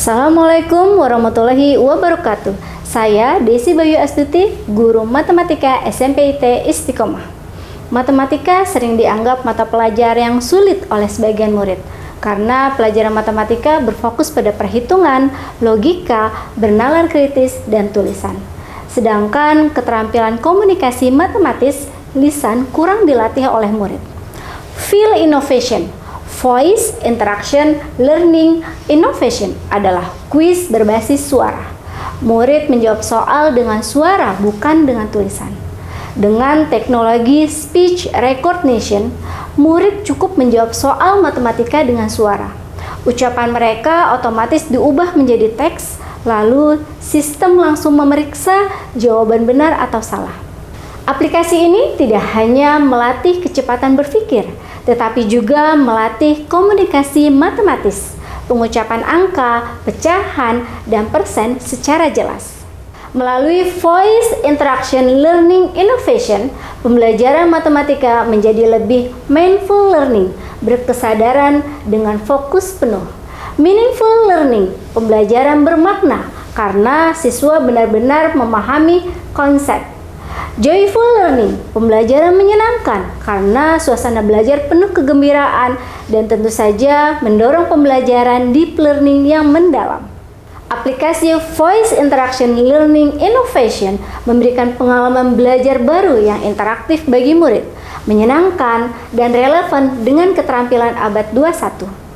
Assalamualaikum warahmatullahi wabarakatuh. Saya Desi Bayu Astuti, guru Matematika SMP IT Istiqomah. Matematika sering dianggap mata pelajaran yang sulit oleh sebagian murid karena pelajaran matematika berfokus pada perhitungan, logika, bernalar kritis, dan tulisan. Sedangkan keterampilan komunikasi matematis lisan kurang dilatih oleh murid. Feel Innovation, Voice Interaction Learning Innovation adalah kuis berbasis suara. Murid menjawab soal dengan suara, bukan dengan tulisan. Dengan teknologi speech recognition, murid cukup menjawab soal matematika dengan suara. Ucapan mereka otomatis diubah menjadi teks, lalu sistem langsung memeriksa jawaban benar atau salah. Aplikasi ini tidak hanya melatih kecepatan berpikir, tetapi juga melatih komunikasi matematis, pengucapan angka, pecahan, dan persen secara jelas. Melalui Voice Interaction Learning Innovation, pembelajaran matematika menjadi lebih mindful learning, berkesadaran dengan fokus penuh. Meaningful learning, pembelajaran bermakna karena siswa benar-benar memahami konsep. Joyful learning, pembelajaran menyenangkan karena suasana belajar penuh kegembiraan dan tentu saja mendorong pembelajaran deep learning yang mendalam. Aplikasi Voice Interaction Learning Innovation memberikan pengalaman belajar baru yang interaktif bagi murid, menyenangkan dan relevan dengan keterampilan abad 21.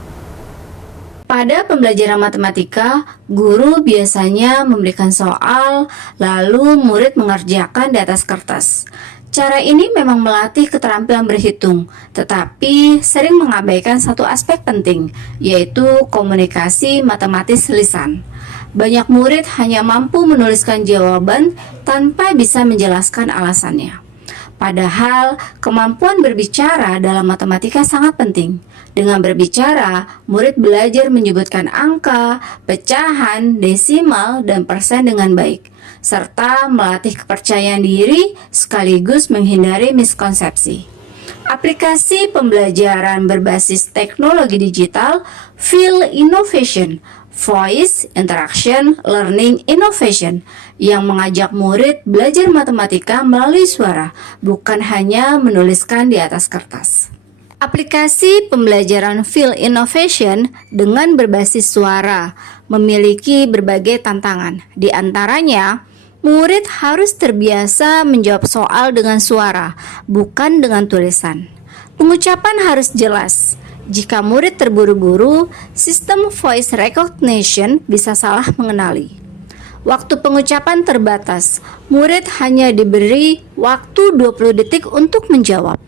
Pada pembelajaran matematika, guru biasanya memberikan soal, lalu murid mengerjakan di atas kertas. Cara ini memang melatih keterampilan berhitung, tetapi sering mengabaikan satu aspek penting, yaitu komunikasi matematis lisan. Banyak murid hanya mampu menuliskan jawaban tanpa bisa menjelaskan alasannya. Padahal, kemampuan berbicara dalam matematika sangat penting. Dengan berbicara, murid belajar menyebutkan angka, pecahan, desimal, dan persen dengan baik, serta melatih kepercayaan diri sekaligus menghindari miskonsepsi. Aplikasi pembelajaran berbasis teknologi digital, Feel Innovation, Voice Interaction Learning Innovation, yang mengajak murid belajar matematika melalui suara, bukan hanya menuliskan di atas kertas. Aplikasi pembelajaran Feel Innovation dengan berbasis suara memiliki berbagai tantangan. Di antaranya, murid harus terbiasa menjawab soal dengan suara, bukan dengan tulisan. Pengucapan harus jelas. Jika murid terburu-buru, sistem voice recognition bisa salah mengenali. Waktu pengucapan terbatas, murid hanya diberi waktu 20 detik untuk menjawab.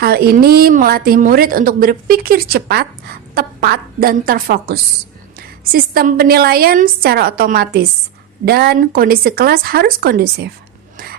Hal ini melatih murid untuk berpikir cepat, tepat, dan terfokus. Sistem penilaian secara otomatis dan kondisi kelas harus kondusif.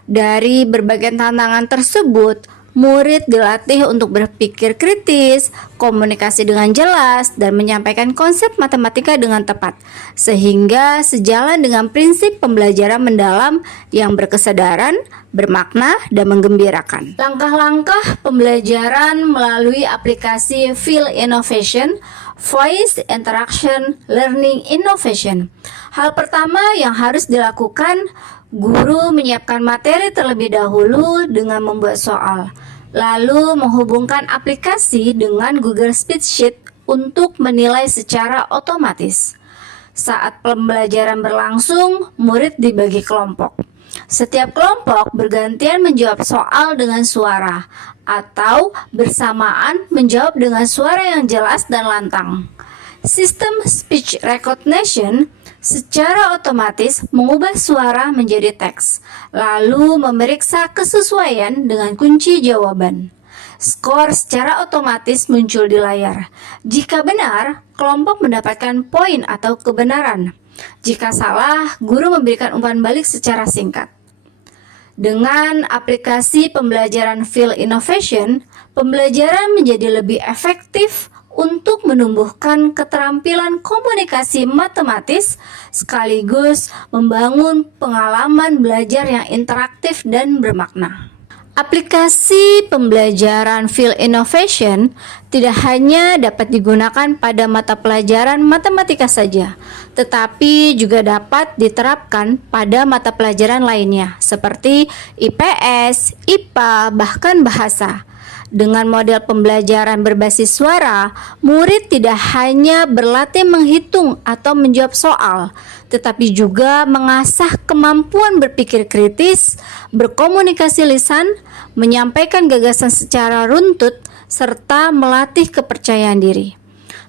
Dari berbagai tantangan tersebut, murid dilatih untuk berpikir kritis, komunikasi dengan jelas, dan menyampaikan konsep matematika dengan tepat, sehingga sejalan dengan prinsip pembelajaran mendalam yang berkesadaran, bermakna, dan menggembirakan. Langkah-langkah pembelajaran melalui aplikasi Feel Innovation, Voice Interaction Learning Innovation. Hal pertama yang harus dilakukan, guru menyiapkan materi terlebih dahulu dengan membuat soal, lalu menghubungkan aplikasi dengan Google Spreadsheet untuk menilai secara otomatis. Saat pembelajaran berlangsung, murid dibagi kelompok. Setiap kelompok bergantian menjawab soal dengan suara atau bersamaan menjawab dengan suara yang jelas dan lantang. Sistem speech recognition secara otomatis mengubah suara menjadi teks, lalu memeriksa kesesuaian dengan kunci jawaban. Skor secara otomatis muncul di layar. Jika benar, kelompok mendapatkan poin atau kebenaran. Jika salah, guru memberikan umpan balik secara singkat. Dengan aplikasi pembelajaran Feel Innovation, pembelajaran menjadi lebih efektif untuk menumbuhkan keterampilan komunikasi matematis sekaligus membangun pengalaman belajar yang interaktif dan bermakna. Aplikasi pembelajaran Field Innovation tidak hanya dapat digunakan pada mata pelajaran matematika saja, tetapi juga dapat diterapkan pada mata pelajaran lainnya seperti IPS, IPA, bahkan bahasa. Dengan model pembelajaran berbasis suara, murid tidak hanya berlatih menghitung atau menjawab soal, tetapi juga mengasah kemampuan berpikir kritis, berkomunikasi lisan, menyampaikan gagasan secara runtut, serta melatih kepercayaan diri.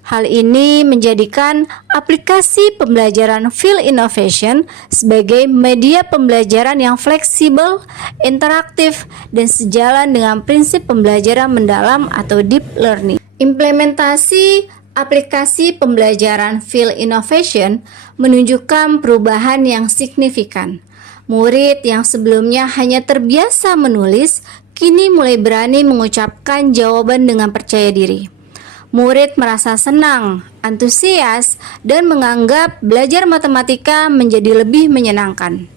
Hal ini menjadikan aplikasi pembelajaran Field Innovation sebagai media pembelajaran yang fleksibel, interaktif, dan sejalan dengan prinsip pembelajaran mendalam atau deep learning. Implementasi aplikasi pembelajaran Field Innovation menunjukkan perubahan yang signifikan. Murid yang sebelumnya hanya terbiasa menulis, kini mulai berani mengucapkan jawaban dengan percaya diri. Murid merasa senang, antusias, dan menganggap belajar matematika menjadi lebih menyenangkan.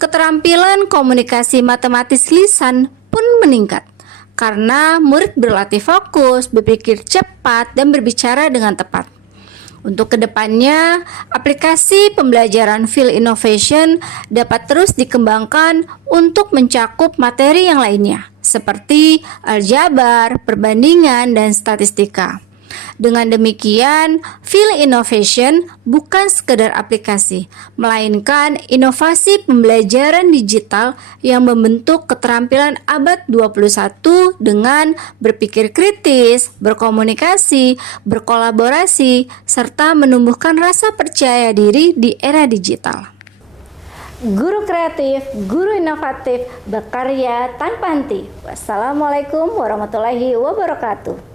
Keterampilan komunikasi matematis lisan pun meningkat karena murid berlatih fokus, berpikir cepat, dan berbicara dengan tepat. Untuk kedepannya, aplikasi pembelajaran Field Innovation dapat terus dikembangkan untuk mencakup materi yang lainnya, seperti aljabar, perbandingan, dan statistika. Dengan demikian, Field Innovation bukan sekedar aplikasi, melainkan inovasi pembelajaran digital yang membentuk keterampilan abad 21 dengan berpikir kritis, berkomunikasi, berkolaborasi, serta menumbuhkan rasa percaya diri di era digital. Guru kreatif, guru inovatif, berkarya tanpa henti. Wassalamualaikum warahmatullahi wabarakatuh.